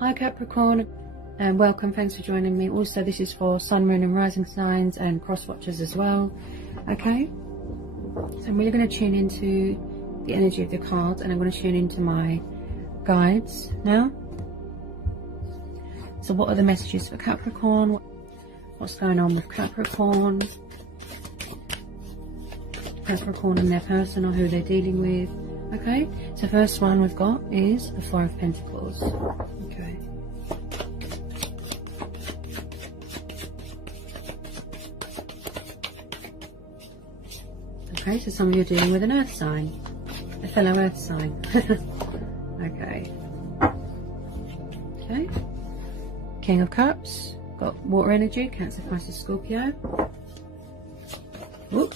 Hi Capricorn, and welcome. Thanks for joining me. Also, this is for Sun, Moon and Rising signs and cross watchers as well. Okay, so I'm really going to tune into the energy of the cards, and I'm going to tune into my guides now. So what are the messages for Capricorn? What's going on with Capricorn? Capricorn and their person, or who they're dealing with. Okay, so first one we've got is the Four of Pentacles. Okay. Okay, so some of you are dealing with an earth sign, a fellow earth sign. Okay. Okay. King of Cups, got water energy, Cancer, Pisces, Scorpio. Whoop.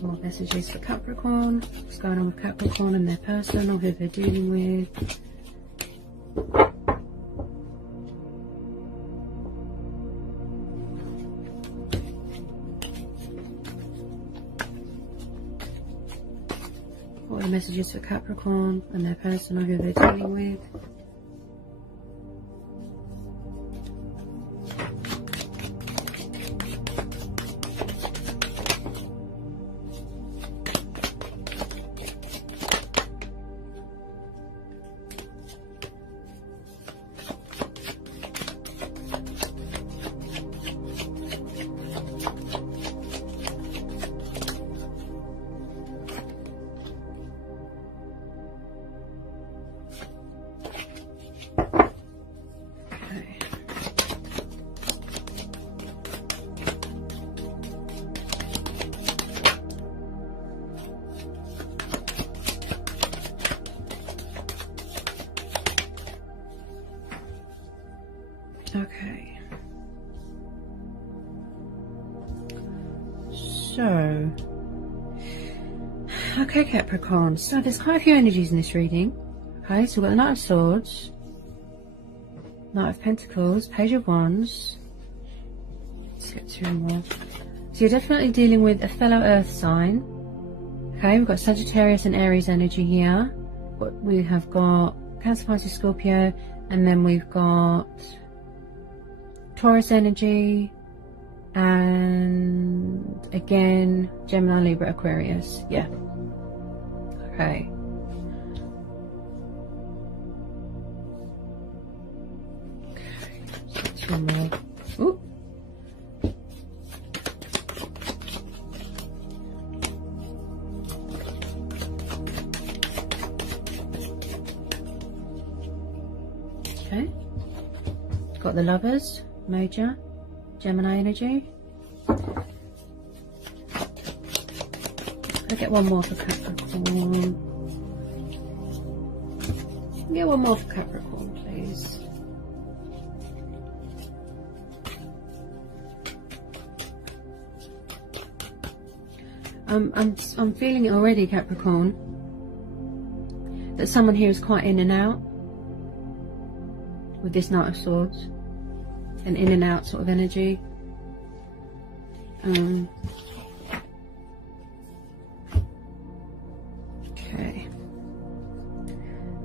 More messages for Capricorn. What's going on with Capricorn and their person, or who they're dealing with. What are the messages for Capricorn and their person, or who they're dealing with. Okay, so, okay Capricorn, so there's quite a few energies in this reading. Okay, so we've got the Knight of Swords, Knight of Pentacles, Page of Wands. Let's get two more. So you're definitely dealing with a fellow earth sign. Okay, we've got Sagittarius and Aries energy here. We have got Cancer, Pisces, Scorpio, and then we've got Taurus energy, and again Gemini, Libra, Aquarius. Yeah. Okay. So two more. Ooh. Okay. Got the Lovers. Major, Gemini energy. I'll get one more for Capricorn. Get one more for Capricorn, please. I'm feeling it already, Capricorn, that someone here is quite in and out with this Knight of Swords. An in and out sort of energy. Okay.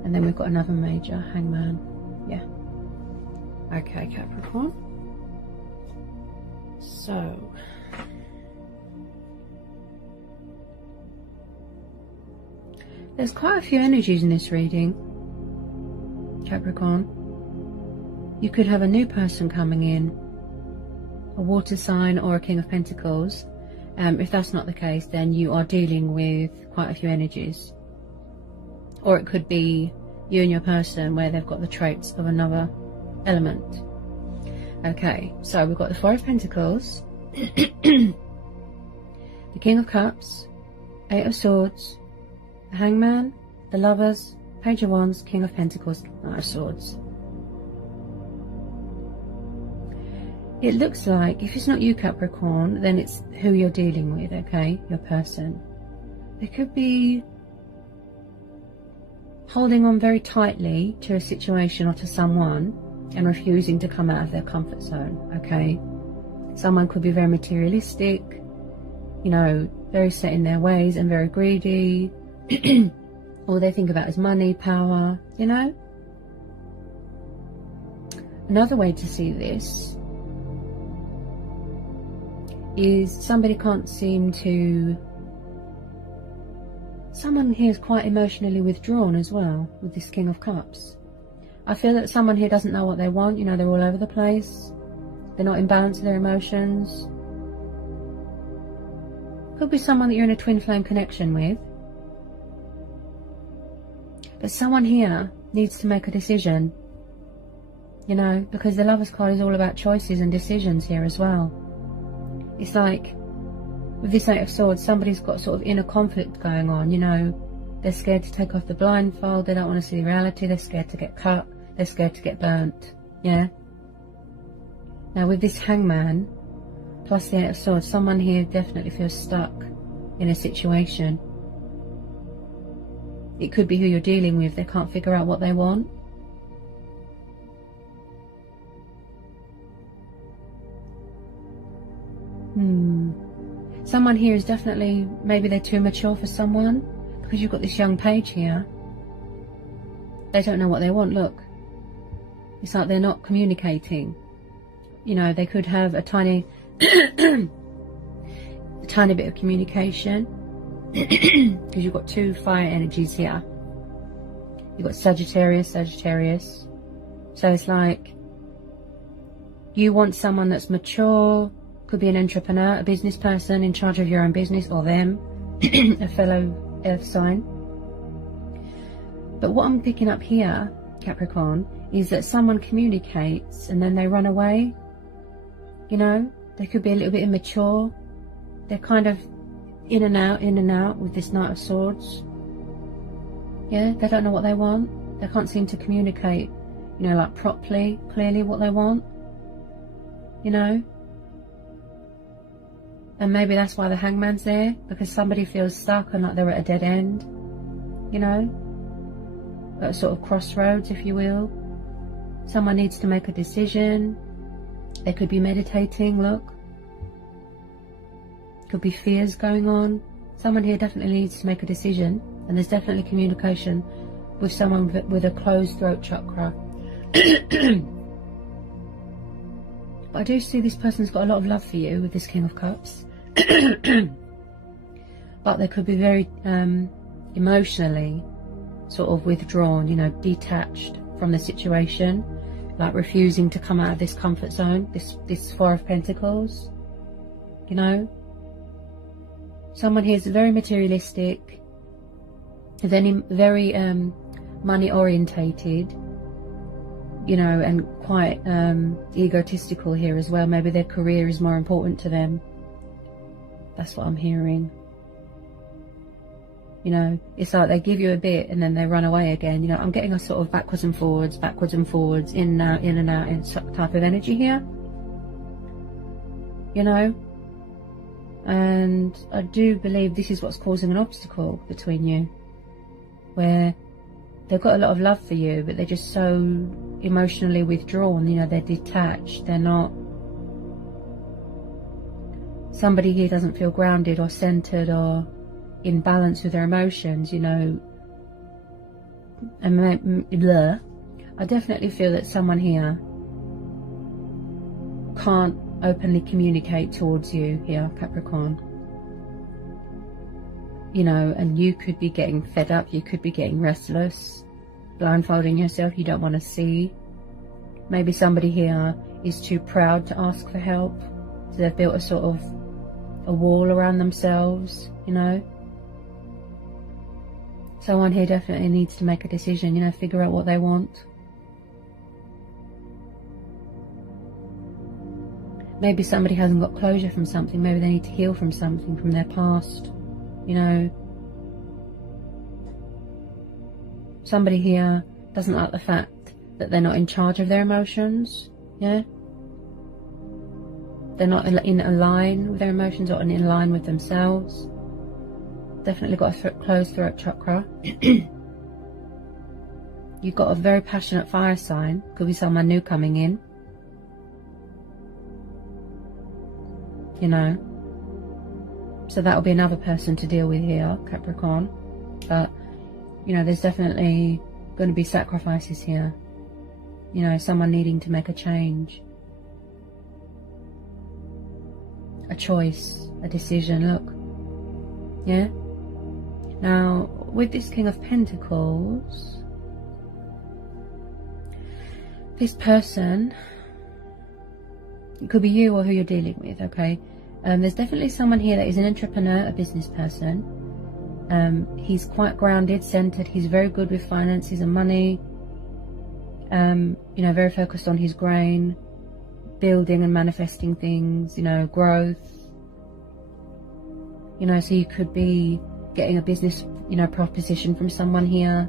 And then we've got another major, Hangman. Yeah. Okay, Capricorn. So. There's quite a few energies in this reading, Capricorn. You could have a new person coming in, a water sign or a King of Pentacles. If that's not the case, then you are dealing with quite a few energies. Or it could be you and your person where they've got the traits of another element. Okay, so we've got the Four of Pentacles, the King of Cups, Eight of Swords, the Hangman, the Lovers, Page of Wands, King of Pentacles, Knight of Swords. it looks like, if it's not you, Capricorn, then it's who you're dealing with, okay? Your person. They could be holding on very tightly to a situation or to someone and refusing to come out of their comfort zone, okay? Someone could be very materialistic, you know, very set in their ways and very greedy. All they think about is money, power, you know? Another way to see this is somebody can't seem to... Someone here is quite emotionally withdrawn as well with this King of Cups. I feel that someone here doesn't know what they want, you know, they're all over the place. They're not in balance with their emotions. Could be someone that you're in a twin flame connection with. But someone here needs to make a decision, you know, because the Lover's card is all about choices and decisions here as well. It's like, with this Eight of Swords, somebody's got sort of inner conflict going on, you know. They're scared to take off the blindfold, they don't want to see the reality, they're scared to get cut, they're scared to get burnt, yeah. Now with this Hangman, plus the Eight of Swords, someone here definitely feels stuck in a situation. It could be who you're dealing with, they can't figure out what they want. Someone here is definitely, maybe they're too mature for someone, because you've got this young page here. They don't know what they want, look. It's like they're not communicating. You know, they could have a tiny, a tiny bit of communication, because you've got two fire energies here. You've got Sagittarius, Sagittarius. So it's like, you want someone that's mature, could be an entrepreneur, a business person in charge of your own business, or them, a fellow earth sign. But what I'm picking up here, Capricorn, is that someone communicates and then they run away. You know, they could be a little bit immature. They're kind of in and out with this Knight of Swords. Yeah, they don't know what they want. They can't seem to communicate, you know, like properly, clearly what they want. You know? And maybe that's why the Hangman's there, because somebody feels stuck and like they're at a dead end, you know, at a sort of crossroads, if you will. Someone needs to make a decision. They could be meditating, look. Could be fears going on. Someone here definitely needs to make a decision, and there's definitely communication with someone with a closed throat chakra. But I do see this person's got a lot of love for you with this King of Cups. But they could be very emotionally sort of withdrawn, you know, detached from the situation, like refusing to come out of this comfort zone, this Four of Pentacles, you know. Someone here is very materialistic, very money orientated, you know, and quite egotistical here as well. Maybe their career is more important to them. That's what I'm hearing. You know, it's like they give you a bit and then they run away again. You know, I'm getting a sort of backwards and forwards, in and out, in type of energy here. You know, and I do believe this is what's causing an obstacle between you, where they've got a lot of love for you, but they're just so emotionally withdrawn. You know, they're detached. They're not. Somebody here doesn't feel grounded or centered or in balance with their emotions, you know. And blah. I definitely feel that someone here can't openly communicate towards you here, Capricorn. You know, and you could be getting fed up, you could be getting restless, blindfolding yourself, you don't want to see. Maybe somebody here is too proud to ask for help, so they've built a sort of a wall around themselves, you know. Someone here definitely needs to make a decision, you know, figure out what they want. Maybe somebody hasn't got closure from something, maybe they need to heal from something from their past, you know. Somebody here doesn't like the fact that they're not in charge of their emotions, yeah. They're not in line with their emotions or in line with themselves. Definitely got a closed throat chakra. You've got a very passionate fire sign. Could be someone new coming in. You know. So that'll be another person to deal with here, Capricorn. But, you know, there's definitely going to be sacrifices here. You know, someone needing to make a change. A choice, a decision, look. Yeah? Now, with this King of Pentacles, this person, it could be you or who you're dealing with, okay? There's definitely someone here that is an entrepreneur, a business person. He's quite grounded, centered. He's very good with finances and money. You know, very focused on his grain, building and manifesting things, you know, growth. You know, so you could be getting a business, you know, proposition from someone here.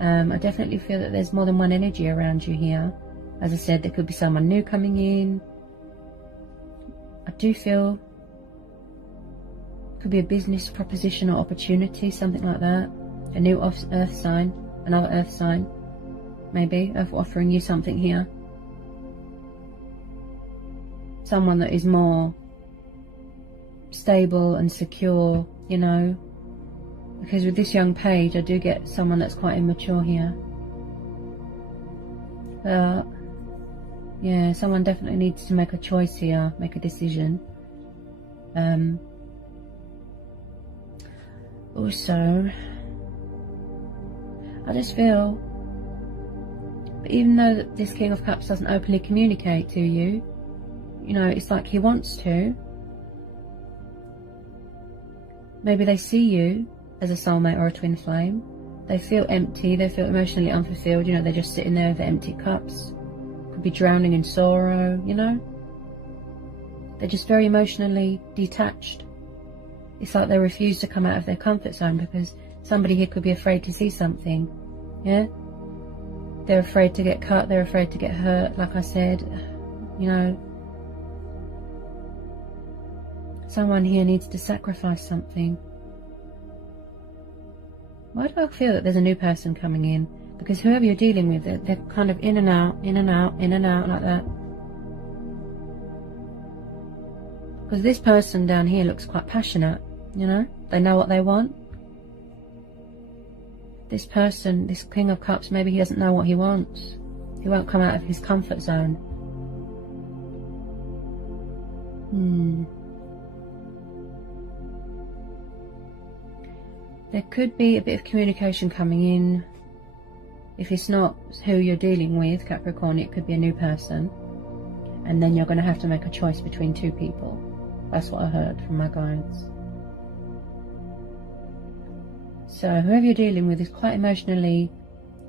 I definitely feel that there's more than one energy around you here. As I said, there could be someone new coming in. I do feel it could be a business proposition or opportunity, something like that. A new earth sign, another earth sign, maybe, of offering you something here. Someone that is more stable and secure, you know. Because with this young page, I do get someone that's quite immature here. But, yeah, someone definitely needs to make a choice here, make a decision. Also, I just feel, but even though that this King of Cups doesn't openly communicate to you, you know, it's like he wants to. Maybe they see you as a soulmate or a twin flame. They feel empty, they feel emotionally unfulfilled, you know, they're just sitting there with empty cups. Could be drowning in sorrow, you know. They're just very emotionally detached. It's like they refuse to come out of their comfort zone because somebody here could be afraid to see something, yeah. They're afraid to get cut, they're afraid to get hurt, like I said, you know. Someone here needs to sacrifice something. Why do I feel that there's a new person coming in? Because whoever you're dealing with, they're kind of in and out, in and out, in and out, like that. Because this person down here looks quite passionate, you know? They know what they want. This person, this King of Cups, maybe he doesn't know what he wants. He won't come out of his comfort zone. There could be a bit of communication coming in. If it's not who you're dealing with, Capricorn, it could be a new person. And then you're going to have to make a choice between two people. That's what I heard from my guides. So whoever you're dealing with is quite emotionally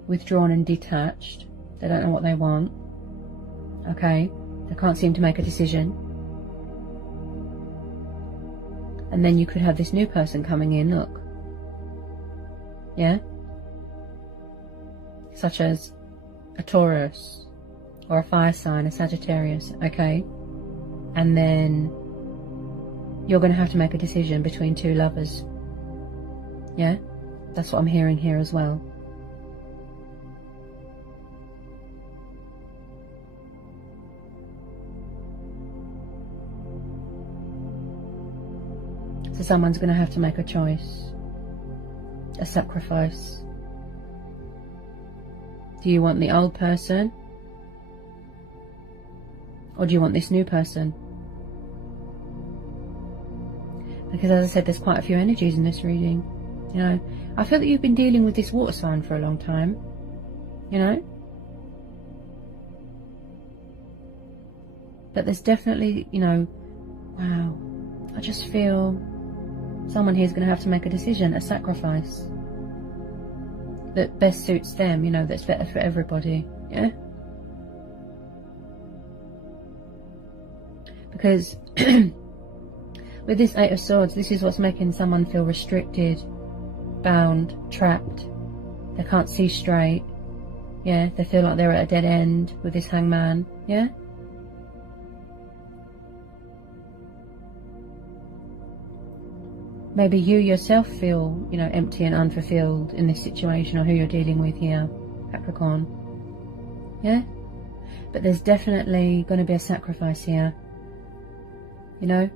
withdrawn and detached. They don't know what they want. Okay? They can't seem to make a decision. And then you could have this new person coming in, look. Yeah? Such as a Taurus or a fire sign, a Sagittarius, okay? And then you're going to have to make a decision between two lovers. Yeah? That's what I'm hearing here as well. So someone's going to have to make a choice. A sacrifice. Do you want the old person? Or do you want this new person? Because as I said, there's quite a few energies in this reading. You know, I feel that you've been dealing with this water sign for a long time. You know? But there's definitely, you know, wow. I just feel someone here is going to have to make a decision, a sacrifice. That best suits them, you know, that's better for everybody. Yeah? Because with this Eight of Swords, this is what's making someone feel restricted, bound, trapped. They can't see straight. Yeah, they feel like they're at a dead end with this Hangman. Yeah? maybe you yourself feel, you know, empty and unfulfilled in this situation, or who you're dealing with here, Capricorn. Yeah? But there's definitely going to be a sacrifice here. You know?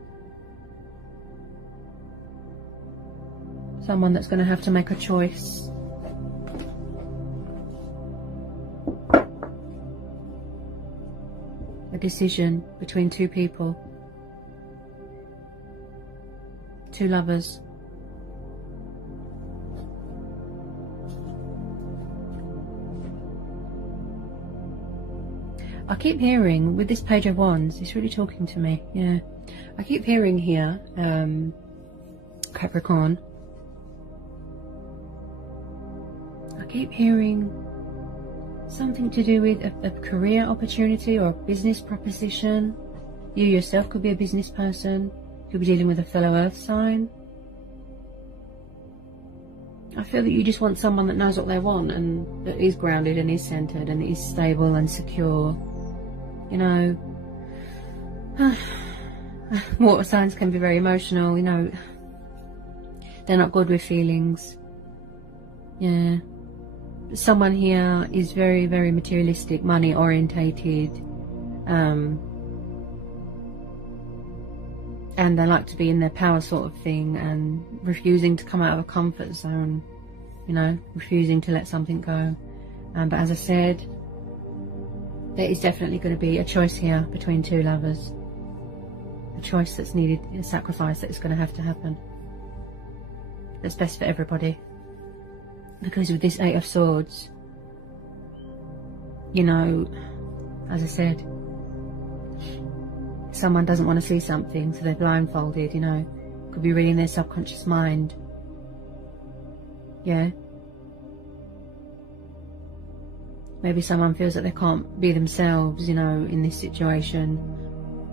Someone that's going to have to make a choice. A decision between two people. Two lovers. I keep hearing, with this Page of Wands, it's really talking to me, yeah. I keep hearing here, Capricorn, I keep hearing something to do with a career opportunity or a business proposition. You yourself could be a business person, could be dealing with a fellow earth sign. I feel that you just want someone that knows what they want and that is grounded and is centered and is stable and secure. You know, water signs can be very emotional, you know, they're not good with feelings. Yeah. Someone here is very, very materialistic, money orientated, and they like to be in their power sort of thing, and refusing to come out of a comfort zone, you know, refusing to let something go. But as I said, there is definitely going to be a choice here between two lovers. A choice that's needed, a sacrifice that is going to have to happen. That's best for everybody. Because with this Eight of Swords, you know, as I said, someone doesn't want to see something, so they're blindfolded, you know. Could be reading their subconscious mind. Yeah. Maybe someone feels that they can't be themselves, you know, in this situation,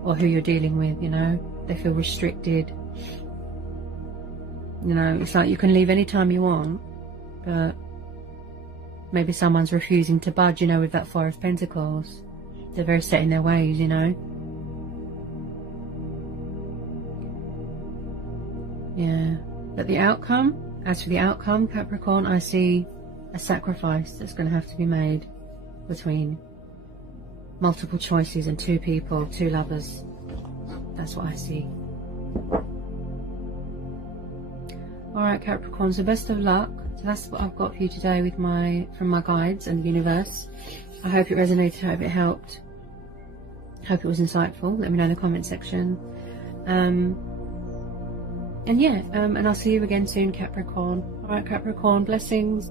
or who you're dealing with, you know. They feel restricted. You know, it's like you can leave any time you want, but maybe someone's refusing to budge, you know, with that Four of Pentacles. They're very set in their ways, you know. Yeah. But the outcome, as for the outcome, Capricorn, I see a sacrifice that's going to have to be made between multiple choices and two people, two lovers. That's what I see. Alright, Capricorn, so best of luck. So that's what I've got for you today with from my guides and the universe. I hope it resonated, I hope it helped. I hope it was insightful. Let me know in the comment section. And yeah, and I'll see you again soon, Capricorn. Alright, Capricorn, blessings.